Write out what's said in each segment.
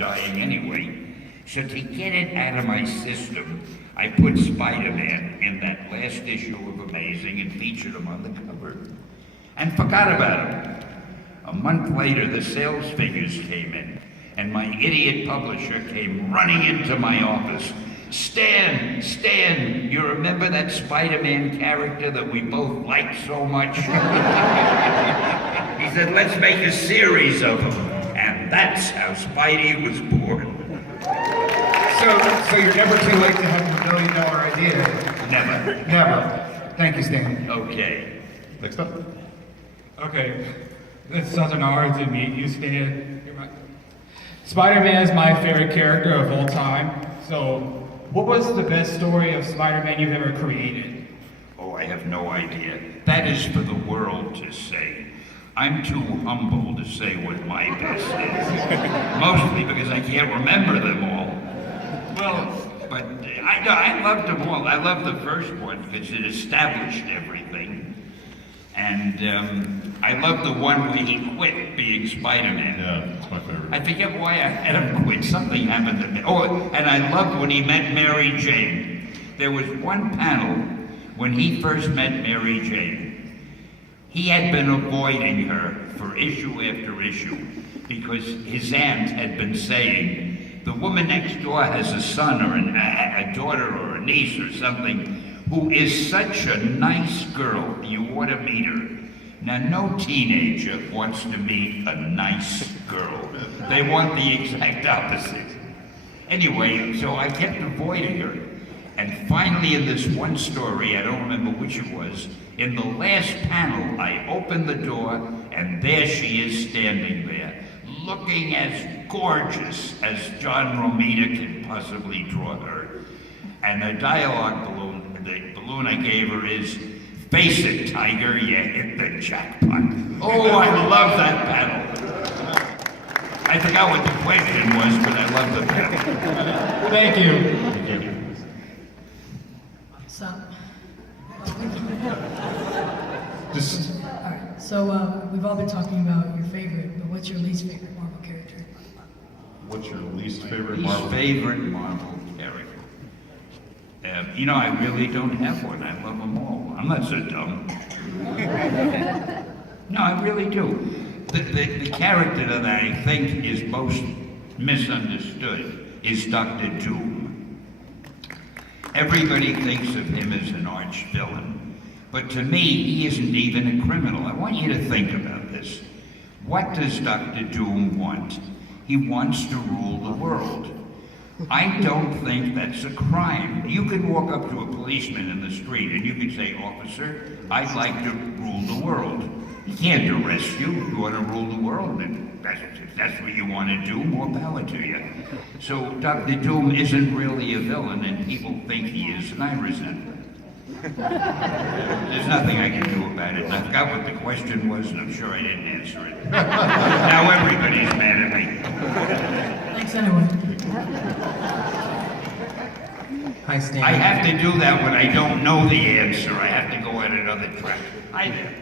dying anyway. So to get it out of my system, I put Spider-Man in that last issue of Amazing and featured him on the cover. And forgot about him. A month later, the sales figures came in, and my idiot publisher came running into my office. Stan, you remember that Spider-Man character that we both liked so much? He said, let's make a series of them. And that's how Spidey was born. So you're never too late to have a $1 million idea. Never. Never. Thank you, Stan. Okay. Next up. Okay, it's such an honor to meet you, Stan. Spider-Man is my favorite character of all time. So, what was the best story of Spider-Man you've ever created? Oh, I have no idea. That is for the world to say. I'm too humble to say what my best is. Mostly because I can't remember them all. Well, but I loved them all. I loved the first one because it established everything. And I loved the one where he quit being Spider-Man. Yeah, it's my favorite. I forget why I had him quit. Something happened to me. Oh, and I loved when he met Mary Jane. There was one panel when he first met Mary Jane. He had been avoiding her for issue after issue because his aunt had been saying, the woman next door has a son or a daughter or a niece or something who is such a nice girl, you ought to meet her. Now, no teenager wants to meet a nice girl. They want the exact opposite. Anyway, so I kept avoiding her. And finally, in this one story, I don't remember which it was, in the last panel, I opened the door, and there she is standing there, looking as gorgeous as John Romita can possibly draw her. And the dialogue balloon, the balloon I gave her is, face it, Tiger, you hit the jackpot. Oh, I love that panel. I forgot what the question was, but I love the panel. Thank you. So, Just alright, so we've all been talking about your favorite, but what's your least favorite Marvel character? what's your least favorite Least Marvel? favorite Marvel character. You know, I really don't have one. I love them all. I'm not so dumb. No, I really do. The character that I think is most misunderstood is Dr. Doom. Everybody thinks of him as an arch villain, but to me, he isn't even a criminal. I want you to think about this. What does Dr. Doom want? He wants to rule the world. I don't think that's a crime. You could walk up to a policeman in the street and you could say, "Officer, I'd like to rule the world." He can't arrest you. If you want to rule the world, then if that's what you want to do, more power to you. So Dr. Doom isn't really a villain, and people think he is, and I resent it. There's nothing I can do about it. And I forgot what the question was, and I'm sure I didn't answer it. Now everybody's mad at me. Thanks anyway. Hi, Stan. I have to do that when I don't know the answer. I have to go on another track. Hi there.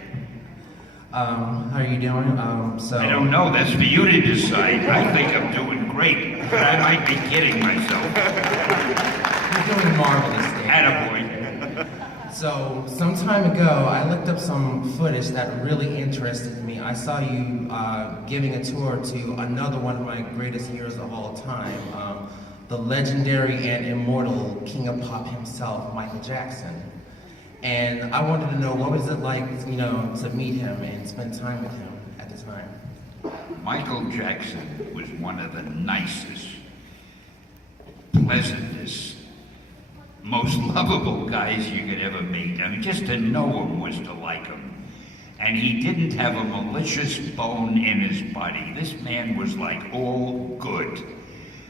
How are you doing? I don't know. That's for you to decide. I think I'm doing great, but I might be kidding myself. You're doing marvelous, Stan. Attaboy. So, some time ago, I looked up some footage that really interested me. I saw you giving a tour to another one of my greatest heroes of all time, the legendary and immortal King of Pop himself, Michael Jackson. And I wanted to know, what was it like, you know, to meet him and spend time with him at the time? Michael Jackson was one of the nicest, pleasantest, most lovable guys you could ever meet. I mean, just to know him was to like him. And he didn't have a malicious bone in his body. This man was like all good.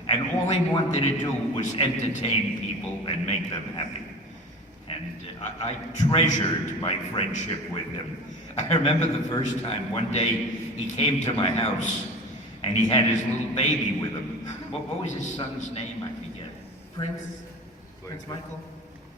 And all he wanted to do was entertain people and make them happy. And I treasured my friendship with him. I remember the first time, one day, he came to my house, and he had his little baby with him. What was his son's name? I forget. Prince Michael?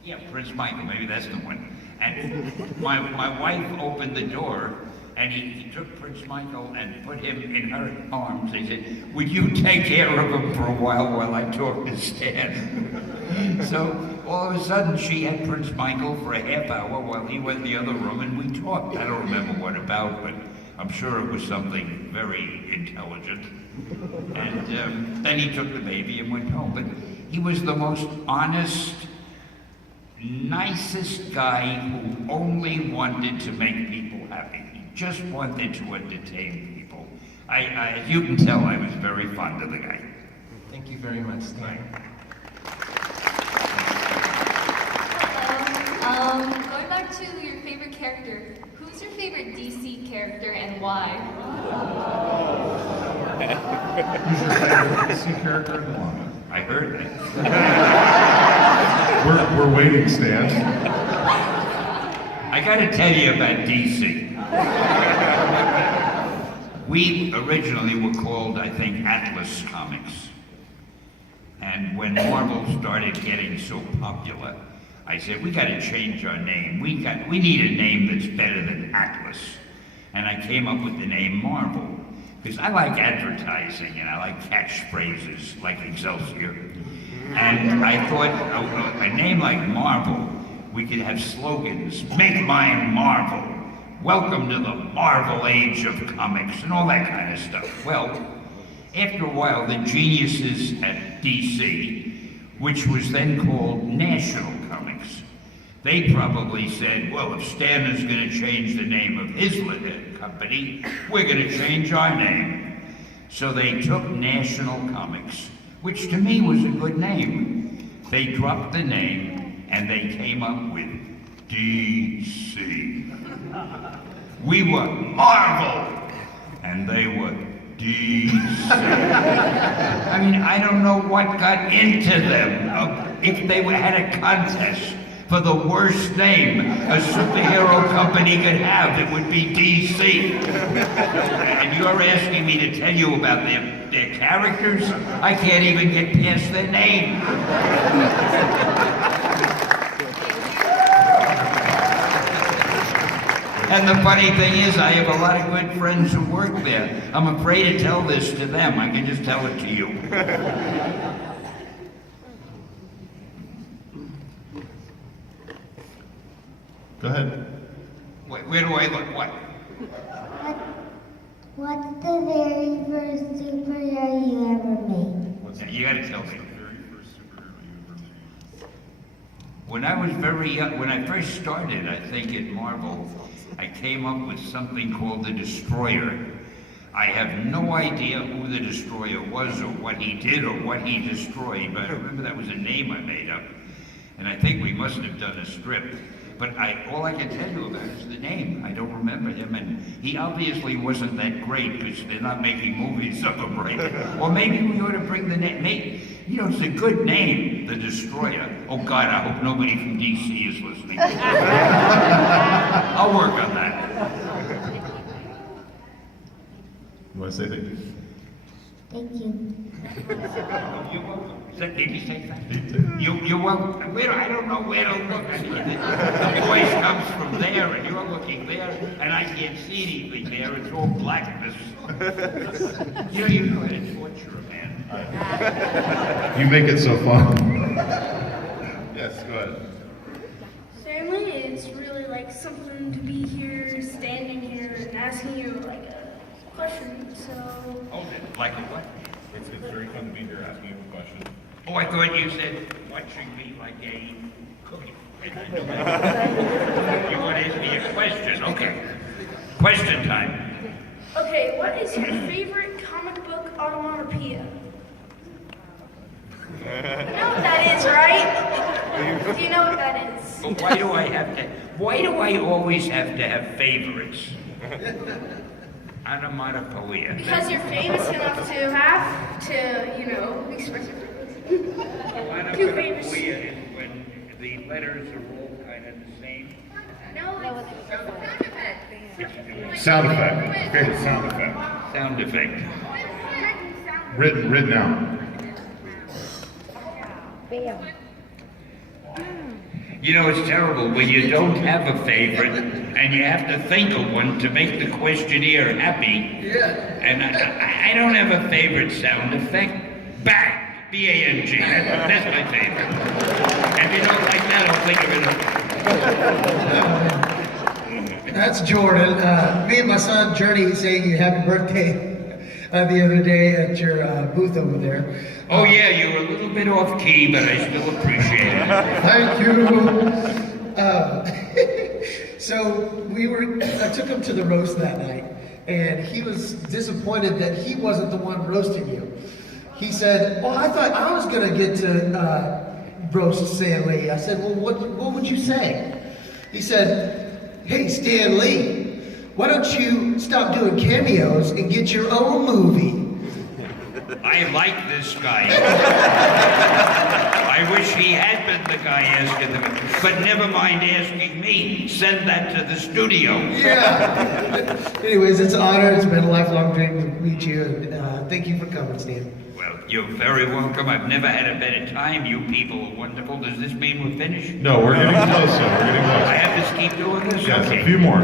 Yeah, Prince Michael, maybe that's the one. And my wife opened the door, And he took Prince Michael and put him in her arms. He said, "Would you take care of him for a while I talk to Stan?" So all of a sudden she had Prince Michael for a half hour while he went in the other room and we talked. I don't remember what about, but I'm sure it was something very intelligent. And then he took the baby and went home. But he was the most honest, nicest guy who only wanted to make people happy. He just wanted to entertain people. As you can tell, I was very fond of the guy. Thank you very much, Stan. Going back to your favorite character, who's your favorite DC character and why? Who's your favorite DC character and why? I heard that. We're waiting, Stan. I gotta tell you about DC. We originally were called, I think, Atlas Comics. And when Marvel started getting so popular, I said, we gotta change our name. We need a name that's better than Atlas. And I came up with the name Marvel. Because I like advertising and I like catchphrases like Excelsior. And I thought a name like Marvel, we could have slogans, "Make mine Marvel," "Welcome to the Marvel Age of Comics," and all that kind of stuff. Well, after a while, the geniuses at DC, which was then called National Comics, they probably said, well, if Stan is going to change the name of his company, we're going to change our name. So they took National Comics, which to me was a good name. They dropped the name and they came up with DC. We were Marvel and they were DC. I mean, I don't know what got into them. If they had a contest for the worst name a superhero company could have, it would be DC. And you're asking me to tell you about their characters? I can't even get past their name. And the funny thing is, I have a lot of good friends who work there. I'm afraid to tell this to them. I can just tell it to you. Go ahead. Where do I look? What? What's the very first superhero you ever made? You gotta tell me. Very first superhero you ever made. When I was very young, when I first started, I think at Marvel, I came up with something called the Destroyer. I have no idea who the Destroyer was or what he did or what he destroyed, but I remember that was a name I made up. And I think we must have done a strip. But all I can tell you about is the name. I don't remember him, and he obviously wasn't that great because they're not making movies of him right now. Or maybe we ought to bring the name. You know, it's a good name, the Destroyer. Oh God, I hope nobody from DC is listening. I'll work on that. You want to say thank you? Thank you. You're welcome. Did you say that? He did. You're welcome. I don't know where to look. I mean, the voice comes from there, and you're looking there, and I can't see anything there. It's all blackness. You know how to torture a man. You make it so fun. Yes, go ahead. Family, it's really like something to be here, standing here, and asking you like a question. So. Oh, like a what? It's very fun to be here asking you a question. Oh, I thought you said watching me like a cookie. You want to ask me a question? Okay. Question time. Okay, what is your favorite comic book onomatopoeia? You know what that is, right? Do you know what that is? But why do I always have to have favorites? Onomatopoeia. Because you're famous enough to have to, you know, express your feelings. Too famous. Onomatopoeia is when the letters are all kind of the same. No, Sound effect. Favorite sound effect. Sound effect. Written out. You know, it's terrible when you don't have a favorite and you have to think of one to make the questionnaire happy. Yeah. And I don't have a favorite sound effect. Bang! B-A-N-G. That's my favorite. If you don't like that, I'll think of it. That's Jordan. Me and my son Journey sang you happy birthday the other day at your booth over there. Oh yeah, you were a little bit off key, but I still appreciate it. Thank you. So I took him to the roast that night, and he was disappointed that he wasn't the one roasting you. He said, well, I thought I was going to get to roast Stan Lee. I said, well, what would you say? He said, hey, Stan Lee, why don't you stop doing cameos and get your own movie? I like this guy. I wish he had been the guy asking them, but never mind asking me. Send that to the studio. Yeah. Anyways, it's an honor. It's been a lifelong dream to meet you, and thank you for coming, Stan. Well, you're very welcome. I've never had a better time. You people are wonderful. Does this mean we're finished? No, we're getting close, sir. We're getting I close. have to keep doing this? Yes, Okay. a few more.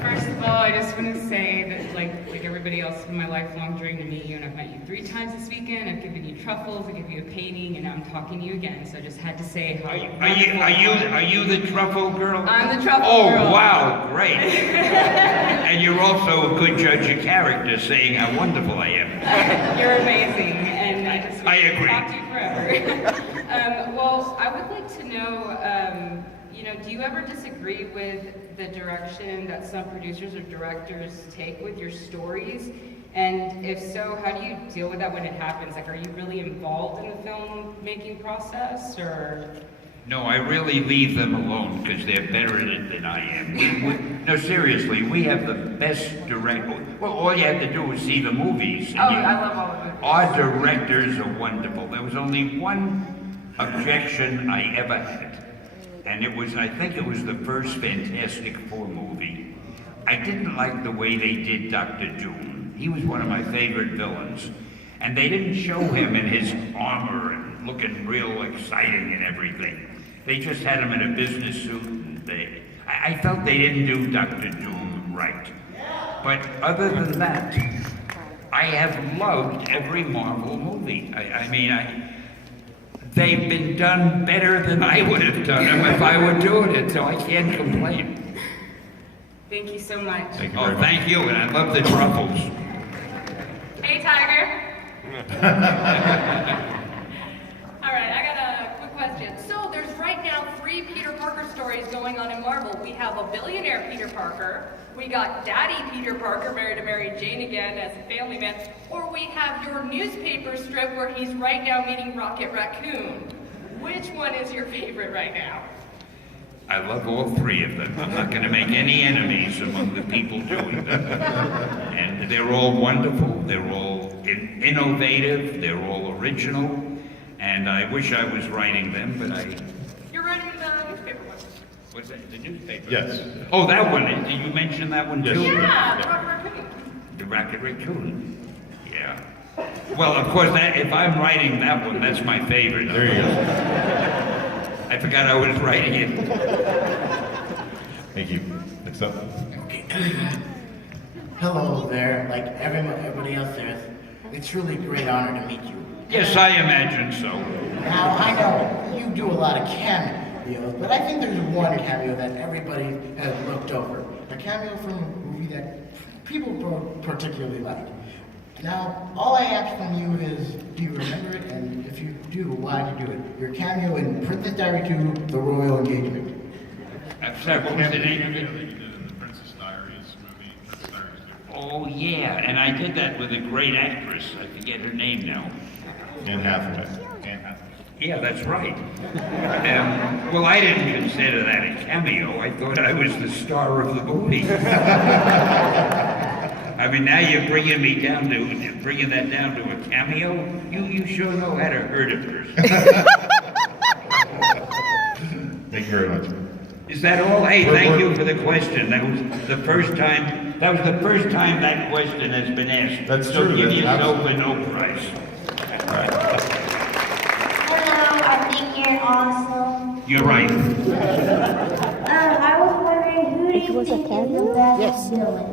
First of all, I just want to say that, like everybody else, it's been my lifelong dream to meet you, and I've met you 3 times this weekend. I've given you truffles, I give you a painting, and now I'm talking to you again. So I just had to say how. Are you the truffle girl? I'm the truffle girl. girl. Oh wow, great! And you're also a good judge of character, saying how wonderful I am. You're amazing, and I just want to agree. talk to you forever. Well, I would like to know, do you ever disagree with the direction that some producers or directors take with your stories? And if so, how do you deal with that when it happens? Like, are you really involved in the filmmaking process, or? No, I really leave them alone because they're better at it than I am. No, seriously, we have the best director. Well, all you have to do is see the movies. I love all of it. Our directors are wonderful. There was only one objection I ever had. And I think it was the first Fantastic Four movie. I didn't like the way they did Dr. Doom. He was one of my favorite villains. And they didn't show him in his armor and looking real exciting and everything. They just had him in a business suit. And I felt they didn't do Dr. Doom right. But other than that, I have loved every Marvel movie. They've been done better than I would have done them if I were doing it, so I can't complain. Thank you so much. Thank you very much. Thank you, and I love the truffles. Hey, Tiger. All right, I got a quick question. So there's right now 3 Peter Parker stories going on in Marvel. We have a billionaire Peter Parker, we got Daddy Peter Parker married to Mary Jane again as a family man, or we have your newspaper strip where he's right now meeting Rocket Raccoon. Which one is your favorite right now? I love all 3 of them. I'm not going to make any enemies among the people doing them. And they're all wonderful, they're all innovative, they're all original, and I wish I was writing them, but You're writing the newspaper one. What's that, the newspaper? Yes. Oh, that one, did you mention that one too? Yeah, the Rocket Raccoon. The Rocket Raccoon. Yeah. Well, of course, if I'm writing that one, that's my favorite. There you go. I forgot I was writing it. Thank you. Next up. Hello there, like everybody else there. It's truly a great honor to meet you. Yes, I imagine so. Now, I know you do a lot of cameos, but I think there's one cameo that everybody has looked over. A cameo from a movie that people particularly like. Now, all I ask from you is, do you remember it? And if you do, why did you do it? Your cameo in Princess Diary 2, The Royal Engagement. I'm sorry, what was the name of it? Oh, yeah, and I did that with a great actress. I forget her name now. Anne Hathaway. Yeah, that's right. Well, I didn't consider that a cameo. I thought I was the star of the movie. I mean, now you're bringing that down to a cameo? You sure know how to hurt a person. Thank you very much. Is that all? Hey, thank you for the question. That was the first time that question has been asked. That's so true. Give That's yourself a no prize. Hello, I think you're awesome. You're right. I was wondering who do you think is the best villain?